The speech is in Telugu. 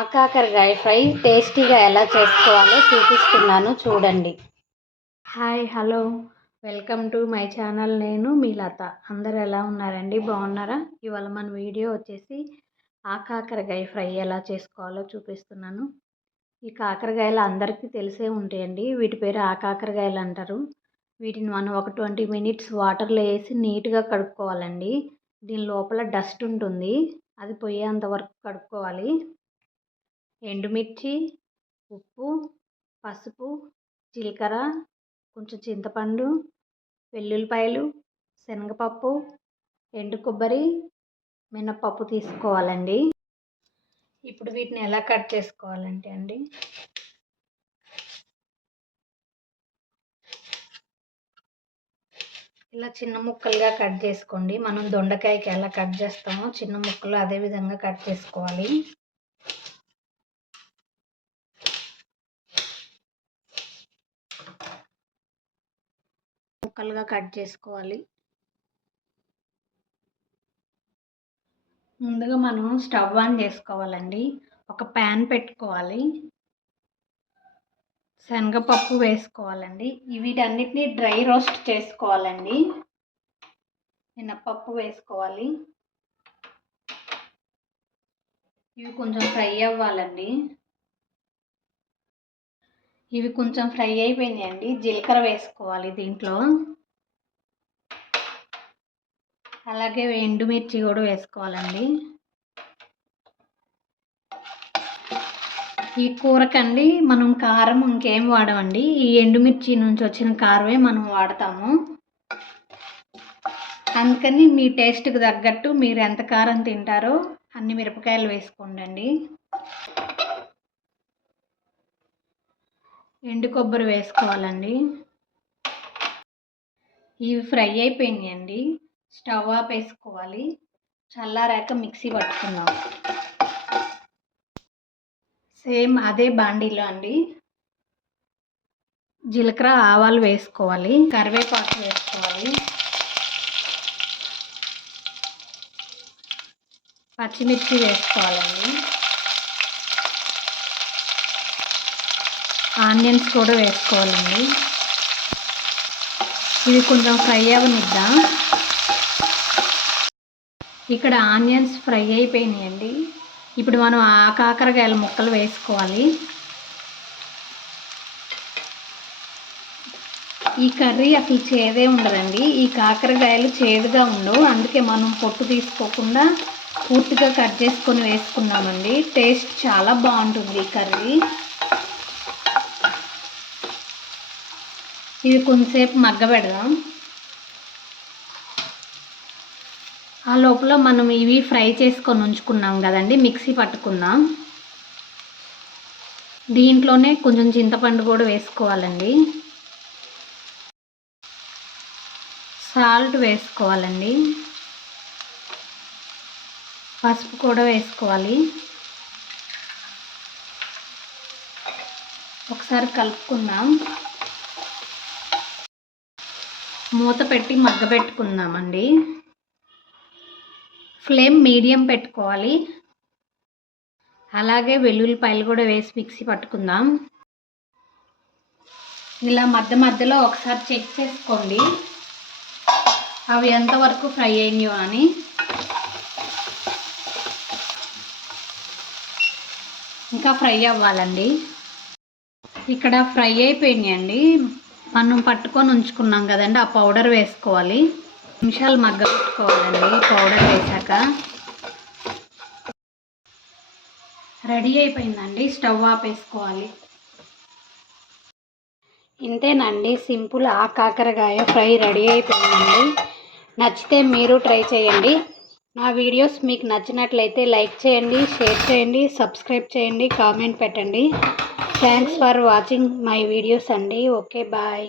ఆకాకరకాయ ఫ్రై టేస్టీగా ఎలా చేసుకోవాలో చూపిస్తున్నాను చూడండి. Hi hello welcome to my channel. నేను మీ లత. అందరు ఎలా ఉన్నారండి? బాగున్నారా? ఇవాళ మన వీడియో వచ్చేసి ఆకాకరకాయ ఫ్రై ఎలా చేసుకోవాలో చూపిస్తున్నాను. ఈ కాకరకాయలు అందరికీ తెలిసే ఉంటాయండి. వీటి పేరు ఆకాకరకాయలు అంటారు. వీటిని మనం ఒక 20 మినిట్స్ వాటర్లో వేసి నీట్గా కడుక్కోవాలండి. దీని లోపల డస్ట్ ఉంటుంది, అది పోయేంత వరకు కడుక్కోవాలి. ఎండుమిర్చి, ఉప్పు, పసుపు, జీలకర్ర, కొంచెం చింతపండు, వెల్లుల్లిపాయలు, శనగపప్పు, ఎండు కొబ్బరి, మినపప్పు తీసుకోవాలండి. ఇప్పుడు వీటిని ఎలా కట్ చేసుకోవాలంటే అండి, ఇలా చిన్న ముక్కలుగా కట్ చేసుకోండి. మనం దొండకాయకి ఎలా కట్ చేస్తామో చిన్న ముక్కలు అదే విధంగా కట్ చేసుకోవాలి. ముక్కలుగా కట్ చేసుకోవాలి. ముందుగా మనం స్టవ్ ఆన్ చేసుకోవాలండి. ఒక ప్యాన్ పెట్టుకోవాలి. శనగపప్పు వేసుకోవాలండి. వీటన్నిటిని డ్రై రోస్ట్ చేసుకోవాలండి. మినపప్పు వేసుకోవాలి. ఇవి కొంచెం ఫ్రై అవ్వాలండి. ఇవి కొంచెం ఫ్రై అయిపోయినాయండి. జీలకర్ర వేసుకోవాలి దీంట్లో. అలాగే ఎండుమిర్చి కూడా వేసుకోవాలండి. ఈ కూరకండి మనం కారం ఇంకేం వాడమండి. ఈ ఎండుమిర్చి నుంచి వచ్చిన కారమే మనం వాడతాము. అందుకని మీ టేస్ట్కి తగ్గట్టు మీరు ఎంత కారం తింటారో అన్ని మిరపకాయలు వేసుకోండి. ఎండు కొబ్బరి వేసుకోవాలండి. ఇవి ఫ్రై అయిపోయినాయండి. స్టవ్ ఆఫ్ వేసుకోవాలి. చల్లారాక మిక్సీ పట్టుకుందాం. సేమ్ అదే బాండీలో అండి జీలకర్ర, ఆవాలు వేసుకోవాలి. కరివేపాకు వేసుకోవాలి. పచ్చిమిర్చి వేసుకోవాలండి. ఆనియన్స్ కూడా వేసుకోవాలండి. ఇది కొంచెం ఫ్రై అవ్వనిద్దాం. ఇక్కడ ఆనియన్స్ ఫ్రై అయిపోయినాయండి. ఇప్పుడు మనం ఆ కాకరకాయల ముక్కలు వేసుకోవాలి. ఈ కర్రీ అసలు చేదే ఉండదండి. ఈ కాకరకాయలు చేదుగా ఉండవు. అందుకే మనం పొట్టు తీసుకోకుండా పూర్తిగా కట్ చేసుకొని వేసుకున్నామండి. టేస్ట్ చాలా బాగుంటుంది ఈ కర్రీ. ఇది కొంచెంసేపు మగ్గబెడదాం. ఆ లోపల మనం ఇవి ఫ్రై చేసుకొని ఉంచుకున్నాం కదండి, మిక్సీ పట్టుకుందాం. దీంట్లోనే కొంచెం చింతపండు కూడా వేసుకోవాలండి. సాల్ట్ వేసుకోవాలండి. పసుపు కూడా వేసుకోవాలి. ఒకసారి కలుపుకుందాం. మూత పెట్టి మగ్గబెట్టుకుందామండి. ఫ్లేమ్ మీడియం పెట్టుకోవాలి. అలాగే వెల్లుల్లిపాయలు కూడా వేసి మిక్సీ పట్టుకుందాం. ఇలా మధ్య మధ్యలో ఒకసారి చెక్ చేసుకోండి అవి ఎంతవరకు ఫ్రై అయినాయో అని. ఇంకా ఫ్రై అవ్వాలండి. ఇక్కడ ఫ్రై అయిపోయినాయండి. మనం పట్టుకొని ఉంచుకున్నాం కదండి, ఆ పౌడర్ వేసుకోవాలి. నిమిషాలు మగ్గబెట్టుకోవాలండి. పౌడర్ వేసాక రెడీ అయిపోయిందండి. స్టవ్ ఆపేసుకోవాలి. ఇంతేనండి, సింపుల్ ఆకాకరకాయ ఫ్రై రెడీ అయిపోయిందండి. నచ్చితే మీరు ట్రై చేయండి. నా వీడియోస్ మీకు నచ్చినట్లయితే లైక్ చేయండి, షేర్ చేయండి, సబ్స్క్రైబ్ చేయండి, కామెంట్ పెట్టండి. Thanks for watching my videos అండి. Okay bye.